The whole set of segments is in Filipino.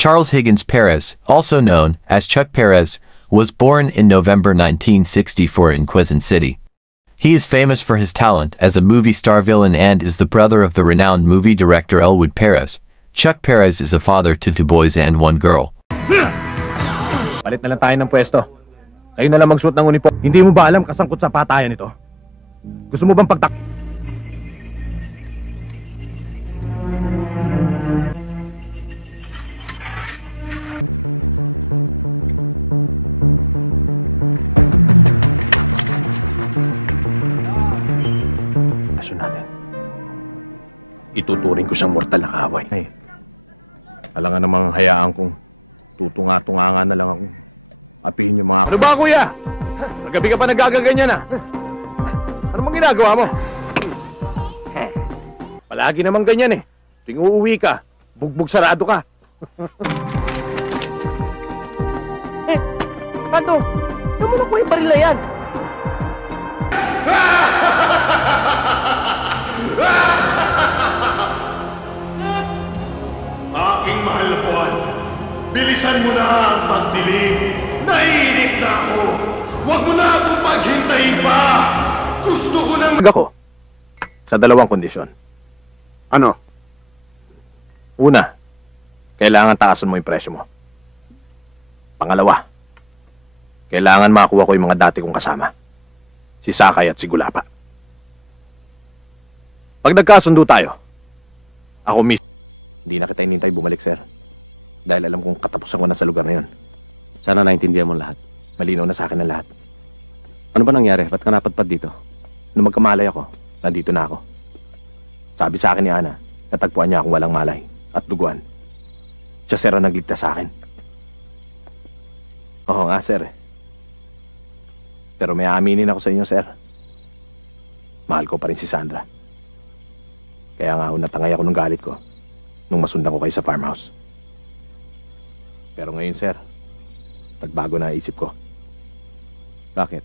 Charles Higgins Perez, also known as Chuck Perez, was born in November 1964 in Quezon City. He is famous for his talent as a movie star villain and is the brother of the renowned movie director Elwood Perez. Chuck Perez is a father to 2 boys and 1 girl. Palit na lang tayo ng pwesto. Kayo na lang magsuot ng uniform. Hindi mo ba alam kasangkot sa patayan ito? Gusto mo bang pagtak... natin. Ituturing ko siyang mortal na kaaway. Ay, alam nga namang hayaan kong tutunga-tunga na lang akong apihin yung mga... Ano ba, kuya? Nagabi ka pa nagagaganyan, ah. Ano bang ginagawa mo? Palagi namang ganyan, eh. Tuwing uuwi ka, bugbog sarado ka. Pando, saan mo nakuha yung baril na yan? Aking mahal na buwan, bilisan mo na ang pagdilim. Naiinip na ako. Huwag mo na akong paghintayin pa. Gusto ko nang... Ako, sa 2 kondisyon. Ano? Una, kailangan taasan mo yung presyo mo. Pangalawa, kailangan makakuha ko yung mga dati kong kasama. Si Sakay at si Gulapa. Pag nagkasundo tayo, ako mismo, hindi na kita inintay bumalik, sir. Dahil alam kong katapusan ko na sa lugar na yun. Sana naintindihan mo lahat. Malinaw na sa akin ang lahat. Ano ba nangyari? Ba't ka napadpad dito? Nung magkamalay ako, nandito na ako. Sabi sa akin ni Ana, natagpuan niya akong walang malay at duguan. Siya, sir, ang nagligtas sa akin. Oo nga, sir. Pero may aaminin ako sa inyo, sir. Mahal ko pa rin si Sandra. Kaya nga natangay ako ng galit ko nung masundan ko kayo sa farmhouse. Pero ngayon, sir, nagbago na isip ko. Bakit?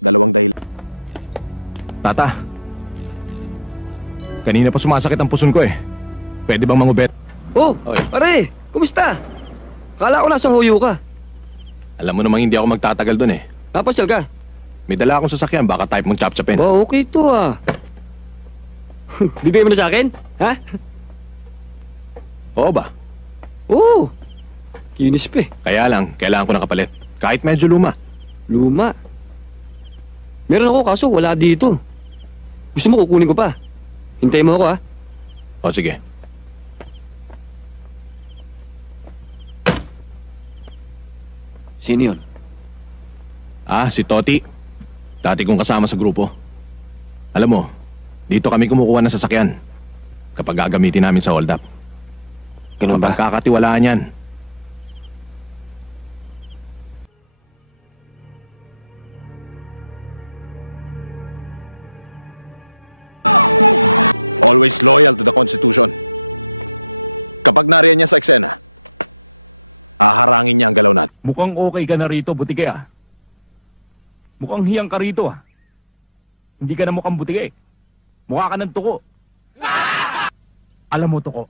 2 dahilan. Tata, kanina pa sumasakit ang puson ko eh. Pwede bang mangubet? Oh, pare, kumusta? Kala ko nasa huyo ka. Alam mo namang hindi ako magtatagal dun eh. Napasyal ka? May dala akong sasakyan, baka type mong chap-chapin. Oh, okay to ah. Bibigay mo na sa akin? Ha? Oo ba? Oo. Kinis pa eh. Kaya lang, kailangan ko ng kapalit. Kahit medyo luma. Luma. Meron ako kaso wala dito. Gusto mo kukunin ko pa? Hintayin mo ako ah. O sige. Sino yun? Ah, si Toti. Dati kong kasama sa grupo. Alam mo, dito kami kumukuha ng sasakyan kapag gagamitin namin sa hold-up. Ganun ba? Kakatiwalaan yan. Always loyal to the Constitution. Kapag nariyan niya sa eksena, haharangin niya ang galaw natin. Mukhang okay ka na rito, butike ah. Mukhang hiyang ka rito ah. Hindi ka na mukhang butike. Mukha ka ng tuko. Alam mo, tuko,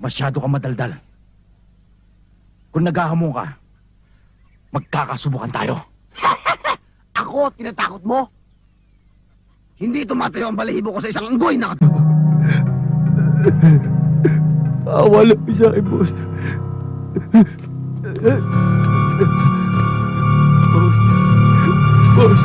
masyado ka madaldal. Kung naghahamon ka, magkakasubukan tayo. Ako, tinatakot mo? Hindi tumatayo ang balahibo ko sa isang anggoy na... Wala ko sa akin, boss. Boss.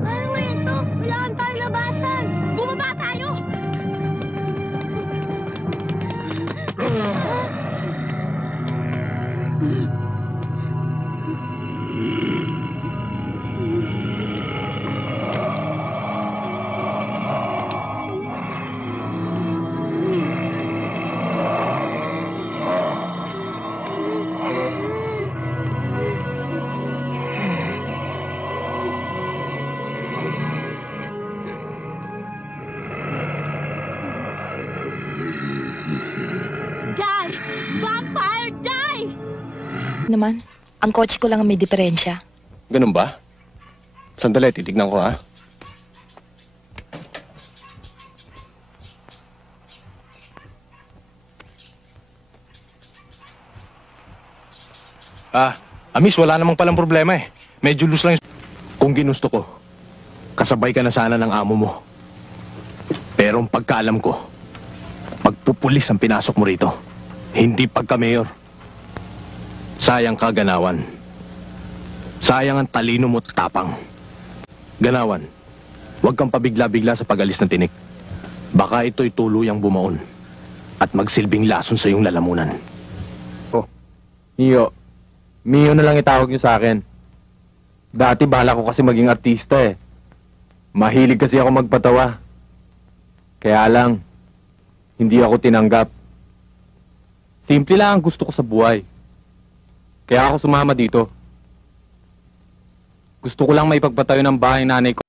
Ano ito? Kailangan tayo labasan. Bumaba tayo! naman. Ang kotse ko lang ang may diferensya. Ganun ba? Sandali, titignan ko ha. Amis, wala namang palang problema eh. Medyo loose lang yung... Kung ginusto ko, kasabay ka na sana ng amo mo. Pero ang pagkaalam ko, pagpupulis ang pinasok mo rito. Hindi pagka-mayor. Sayang ka, Ganawan. Sayang ang talino mo at tapang. Ganawan, huwag kang pabigla-bigla sa pag-alis ng tinik. Baka ito'y tuluyang bumaon at magsilbing lason sa iyong lalamunan. Mio na lang itawag niyo sa akin. Dati bala ko kasi maging artista eh. Mahilig kasi ako magpatawa. Kaya lang, hindi ako tinanggap. Simple lang ang gusto ko sa buhay. Kaya ako sumama dito. Gusto ko lang maipagpatayo ng bahay nanay ko.